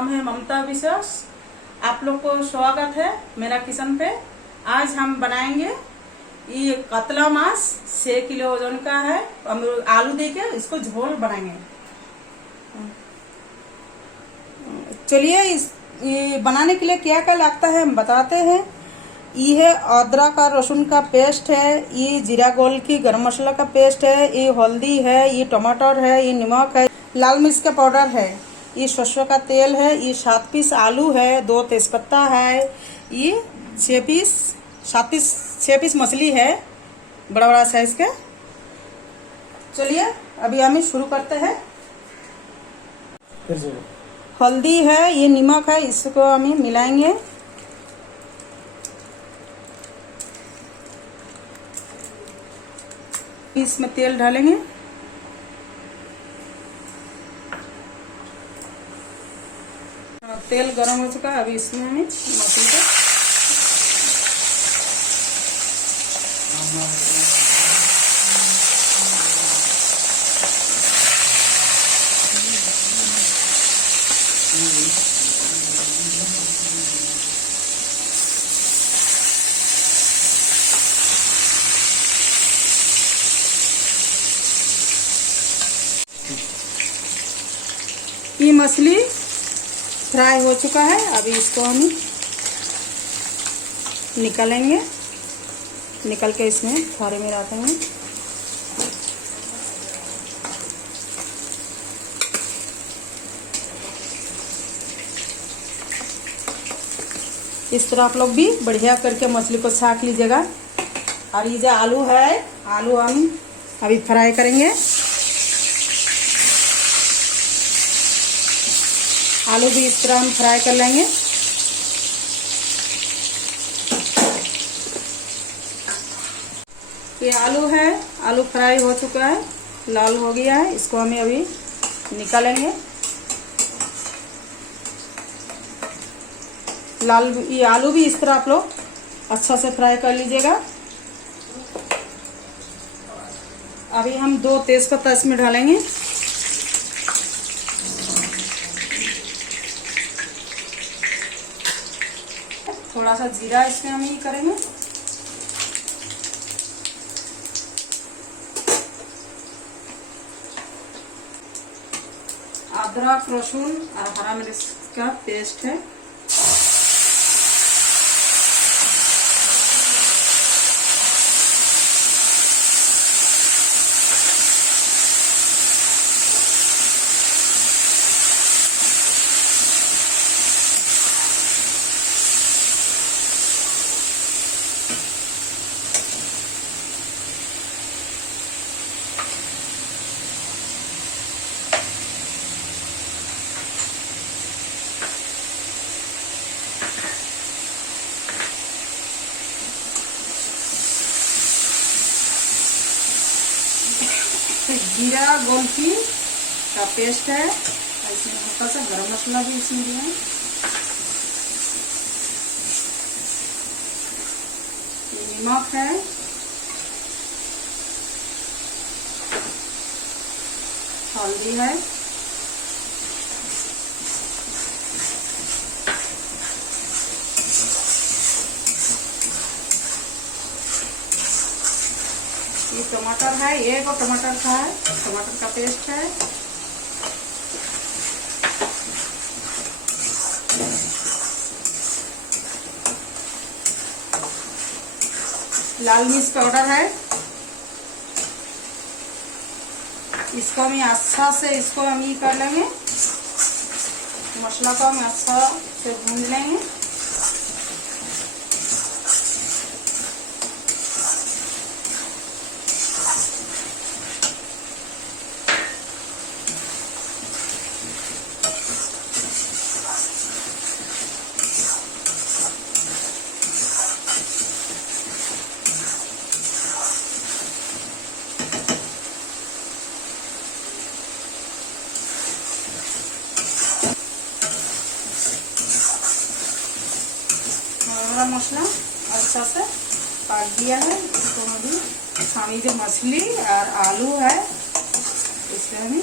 नाम है ममता विश्वास। आप लोग को स्वागत है मेरा किचन पे। आज हम बनाएंगे ये कतला मांस 6 किलो वजन का है। हम आलू देके इसको झोल बनाएंगे। चलिए ये बनाने के लिए क्या क्या लगता है हम बताते हैं। ये है अदरक और लहसुन का पेस्ट है, ये जीरा गोल की गरम मसाला का पेस्ट है, ये हल्दी है, ये टमाटर है, ये नमक है, लाल मिर्च का पाउडर है, ये सरसों का तेल है, ये 7 पीस आलू है, 2 तेजपत्ता है, ये 6 पीस मछली है बड़ा बड़ा साइज का। चलिए अभी हम शुरू करते हैं। हल्दी है, ये नमक है, इसको हम मिलाएंगे। इसमें तेल डालेंगे। तेल गरम हो चुका है, अभी इसमें हम मछली को ये मछली फ्राई हो चुका है। अभी इसको हम निकालेंगे, निकल के इसमें थारे में रखेंगे। इस तरह आप लोग भी बढ़िया करके मछली को छाक लीजिएगा। और ये जो आलू है, आलू हम अभी फ्राई करेंगे। आलू भी इस तरह हम फ्राई कर लेंगे। ये आलू है, आलू फ्राई हो चुका है, लाल हो गया है। इसको हमें अभी निकालेंगे। ये आलू भी इस तरह आप लोग अच्छा से फ्राई कर लीजिएगा। अभी हम 2 तेजपत्ता इसमें डालेंगे। थोड़ा सा जीरा इसमें हम ये करेंगे। अदरक लहसुन और हरा मिर्च का पेस्ट है। जीरा गोलकी का पेस्ट है, इसमें हल्का सा गरम मसाला भी इसमें दिया है। नमक है, हल्दी है, ये टमाटर है, एक और टमाटर का है, टमाटर का पेस्ट है। लाल मिर्च पाउडर है। इसको हम अच्छा से इसको हम ये कर लेंगे। मसाला को हम अच्छा से भून लेंगे। मसाला अच्छा से काट दिया है। इसको अभी हमारी जो मछली और आलू है इसमें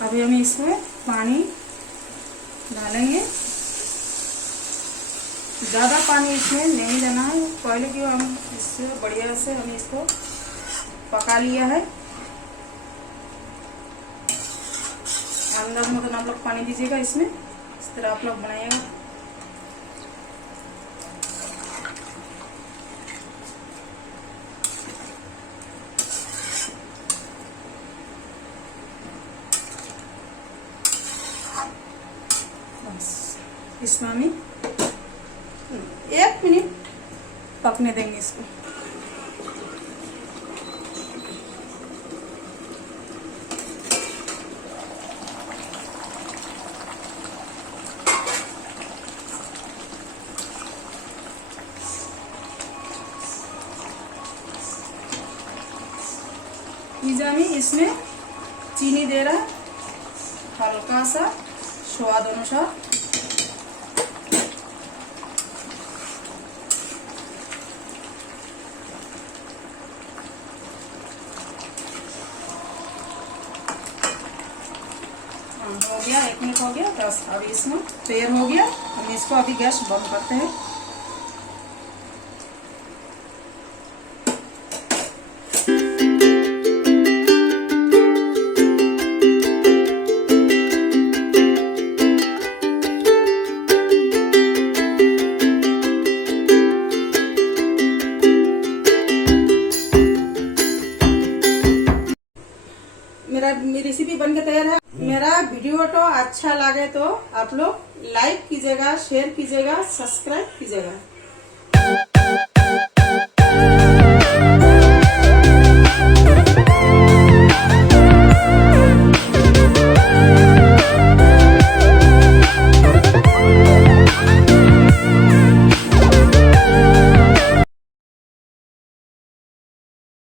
अभी हम इसमें पानी डालेंगे। ज़्यादा पानी इसमें नहीं देना है, पहले कि हम इससे बढ़िया से हम इसको पका लिया है। अंदाज मतलब आप लोग पानी दीजिएगा इसमें, इस तरह आप लोग बनाइएगा। इसमें हम 1 मिनट पकने देंगे इसको। पिज़्ज़ा में इसमें चीनी दे रहा है, हल्का सा स्वाद अनुसार। हो गया, 1 मिनट हो गया, बस अब इसमें तैयार हो गया। हम इसको अभी गैस बंद करते हैं। मेरी रेसिपी बनके तैयार है। मेरा वीडियो तो अच्छा लगे तो आप लोग लाइक कीजिएगा, शेयर कीजिएगा, सब्सक्राइब कीजिएगा।